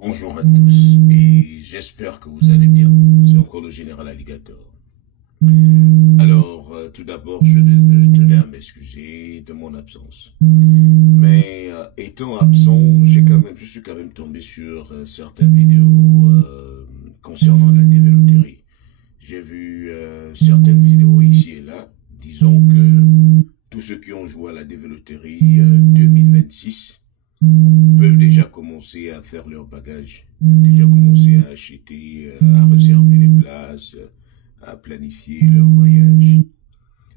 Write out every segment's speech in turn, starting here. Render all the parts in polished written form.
Bonjour à tous et j'espère que vous allez bien. C'est encore le général Alligator. Alors, tout d'abord, je tenais à m'excuser de mon absence. Mais étant absent, je suis quand même tombé sur certaines vidéos concernant la développerie. J'ai vu certaines vidéos ici et là. Disons que tous ceux qui ont joué à la développerie 2026 peuvent déjà commencer à faire leur bagage, peuvent déjà commencer à acheter, à réserver les places, à planifier leur voyage.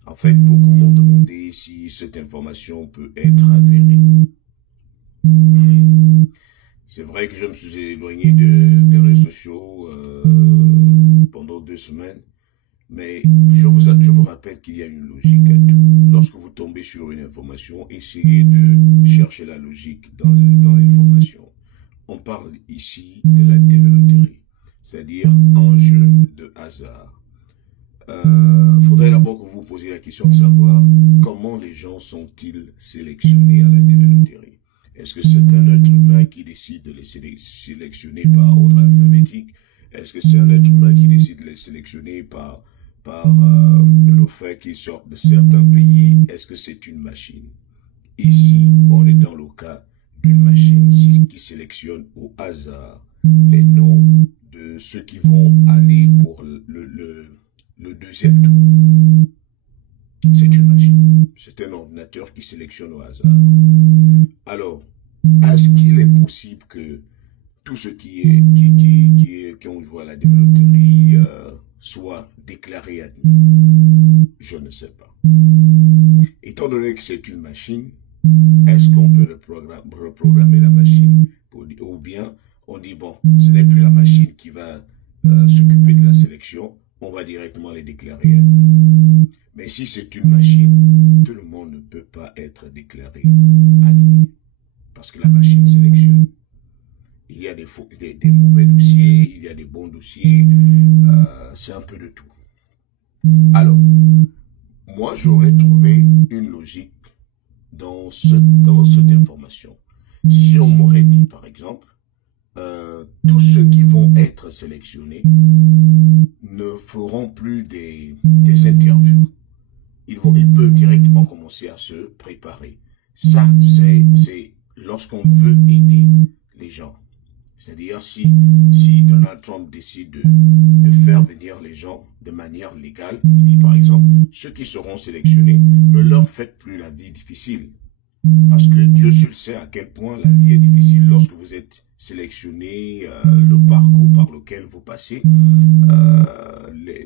En fait, beaucoup m'ont demandé si cette information peut être avérée. C'est vrai que je me suis éloigné des réseaux sociaux pendant 2 semaines, mais je vous rappelle qu'il y a une logique à tout. Lorsque vous tombez sur une information, essayez de chercher la logique dans l'information. On parle ici de la développerie, c'est-à-dire enjeu de hasard. Faudrait d'abord que vous vous posiez la question de savoir comment les gens sont-ils sélectionnés à la développerie. Est-ce que c'est un être humain qui décide de les sélectionner par ordre alphabétique? Est-ce que c'est un être humain qui décide de les sélectionner par le fait qu'ils sortent de certains pays? Est-ce que c'est une machine? Ici, on est dans le cas d'une machine qui sélectionne au hasard les noms de ceux qui vont aller pour le deuxième tour. C'est une machine. C'est un ordinateur qui sélectionne au hasard. Alors, est-ce qu'il est possible que tous ceux qui ont joué à la développerie soient déclarés admis? Je ne sais pas. Étant donné que c'est une machine, est-ce qu'on peut reprogrammer la machine ou bien on dit bon, ce n'est plus la machine qui va s'occuper de la sélection, on va directement les déclarer admis. Mais si c'est une machine, tout le monde ne peut pas être déclaré admis parce que la machine sélectionne. Il y a des mauvais dossiers, il y a des bons dossiers, c'est un peu de tout. Alors, moi j'aurais trouvé une logique dans cette information. Si on m'aurait dit par exemple, tous ceux qui vont être sélectionnés ne feront plus des interviews. Ils peuvent directement commencer à se préparer. Ça, c'est lorsqu'on veut aider les gens. C'est-à-dire si Donald Trump décide de faire venir les gens de manière légale, il dit par exemple, ceux qui seront sélectionnés, ne leur faites plus la vie difficile. Parce que Dieu seul sait à quel point la vie est difficile lorsque vous êtes sélectionné, le parcours par lequel vous passez,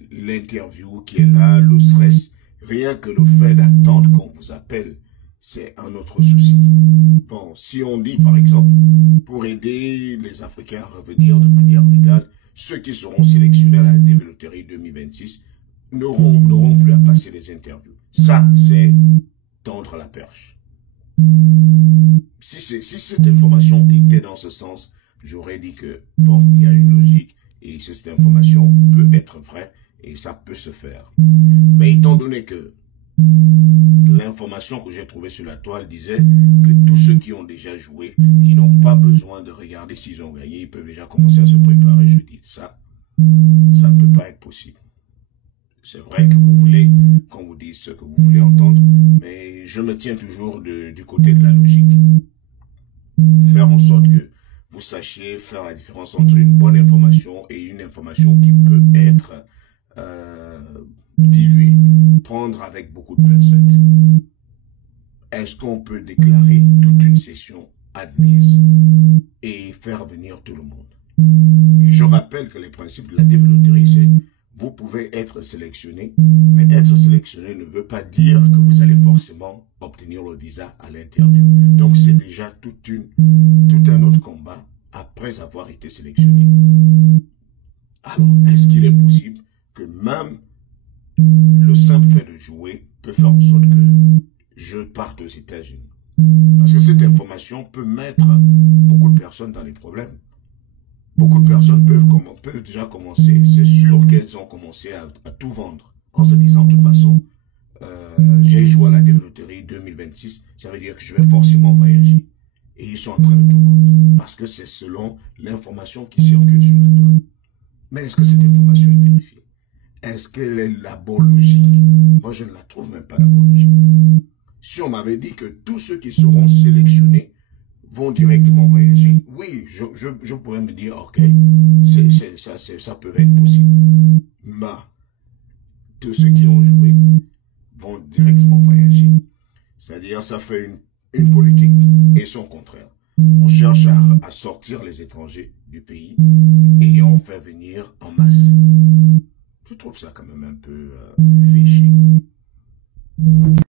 l'interview qui est là, le stress, rien que le fait d'attendre qu'on vous appelle, c'est un autre souci. Bon, si on dit par exemple, pour aider les Africains à revenir de manière légale, ceux qui seront sélectionnés à la développerie 2026 n'auront plus à passer les interviews. Ça, c'est tendre la perche. Si cette information était dans ce sens, j'aurais dit que, bon, il y a une logique et cette information peut être vraie et ça peut se faire. Mais étant donné que l'information que j'ai trouvée sur la toile disait que tous ceux qui ont déjà joué, ils n'ont pas besoin de regarder s'ils ont gagné, ils peuvent déjà commencer à se préparer. Je dis ça ne peut pas être possible. C'est vrai que vous voulez qu'on vous dise ce que vous voulez entendre, mais je me tiens toujours du côté de la logique. Faire en sorte que vous sachiez faire la différence entre une bonne information et une information qui peut être diluée, prendre avec beaucoup de pincettes. Est-ce qu'on peut déclarer toute une session admise et faire venir tout le monde? Et je rappelle que les principes de la développerie, c'est vous pouvez être sélectionné, mais être sélectionné ne veut pas dire que vous allez forcément obtenir le visa à l'interview. Donc c'est déjà tout un autre combat après avoir été sélectionné. Alors, est-ce qu'il est possible que même le simple fait de jouer peut faire en sorte que je parte aux États-Unis? Parce que cette information peut mettre beaucoup de personnes dans les problèmes. Beaucoup de personnes peuvent déjà commencer, c'est sûr qu'elles ont commencé à tout vendre en se disant de toute façon, j'ai joué à la développerie 2026, ça veut dire que je vais forcément voyager. Et ils sont en train de tout vendre. Parce que c'est selon l'information qui circule sur la toile. Mais est-ce que cette information est vérifiée? Est-ce qu'elle est d'abord logique? Moi, je ne la trouve même pas d'abord logique. Si on m'avait dit que tous ceux qui seront sélectionnés vont directement voyager, oui, je pourrais me dire, ok, ça peut être possible. Mais tous ceux qui ont joué vont directement voyager. C'est-à-dire, ça fait une politique et son contraire. On cherche à sortir les étrangers du pays et on fait venir en masse. Je trouve ça quand même un peu fiche.